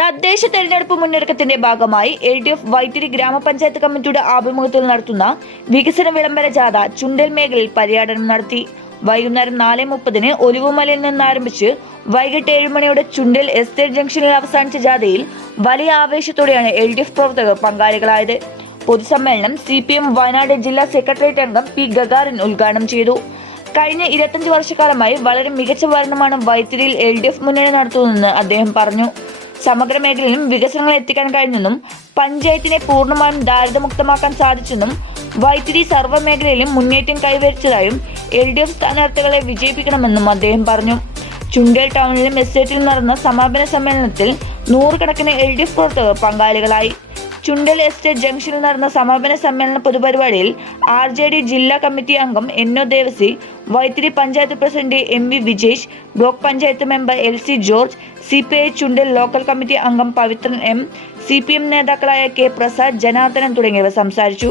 തദ്ദേശ തെരഞ്ഞെടുപ്പ് മുന്നൊരുക്കത്തിന്റെ ഭാഗമായി LDF വൈത്തിരി ഗ്രാമപഞ്ചായത്ത് കമ്മിറ്റിയുടെ ആഭിമുഖ്യത്തിൽ നടത്തുന്ന വികസന വിളംബര ജാഥ ചുണ്ടൽ മേഖലയിൽ പര്യടനം നടത്തി. വൈകുന്നേരം 4:30 ഒലിവുമലയിൽ നിന്ന് ആരംഭിച്ച് വൈകിട്ട് 7 മണിയോടെ ചുണ്ടൽ എസ്റ്റേറ്റ് ജംഗ്ഷനിൽ അവസാനിച്ച ജാഥയിൽ വലിയ ആവേശത്തോടെയാണ് LDF പ്രവർത്തകർ പങ്കാളികളായത്. പൊതുസമ്മേളനം CPM വയനാട് ജില്ലാ സെക്രട്ടേറിയറ്റ് അംഗം P. ഗഗാറിൻ ഉദ്ഘാടനം ചെയ്തു. കഴിഞ്ഞ 25 വർഷക്കാലമായി വളരെ മികച്ച ഭരണമാണ് വൈത്തിരിയിൽ LDF മുന്നണി നടത്തുന്നതെന്ന് അദ്ദേഹം പറഞ്ഞു. സമഗ്ര മേഖലയിലും വികസനങ്ങൾ എത്തിക്കാൻ കഴിഞ്ഞെന്നും പഞ്ചായത്തിനെ പൂർണ്ണമായും ദാരിദ്ര്യമുക്തമാക്കാൻ സാധിച്ചെന്നും വൈത്തിരി സർവ്വ മേഖലയിലും മുന്നേറ്റം കൈവരിച്ചതായും LDF സ്ഥാനാർത്ഥികളെ വിജയിപ്പിക്കണമെന്നും അദ്ദേഹം പറഞ്ഞു. ചുണ്ടൽ ടൗണിലും എസ്റ്റേറ്റിലും നടന്ന സമാപന സമ്മേളനത്തിൽ നൂറുകണക്കിന് LDF പ്രവർത്തകർ പങ്കാളികളായി. ചുണ്ടൽ എസ്റ്റേറ്റ് ജംഗ്ഷനിൽ നടന്ന സമാപന സമ്മേളന പൊതുപരിപാടിയിൽ RJD ജില്ലാ കമ്മിറ്റി അംഗം NO Devasy, Vythiri panchayat president MV Vijesh, block panchayat member LC George, CPI Chundal local committee അംഗം പവിത്രൻ M, CPM നേതാക്കളായ K പ്രസാദ്, ജനാർദ്ദനൻ തുടങ്ങിയവർ സംസാരിച്ചു.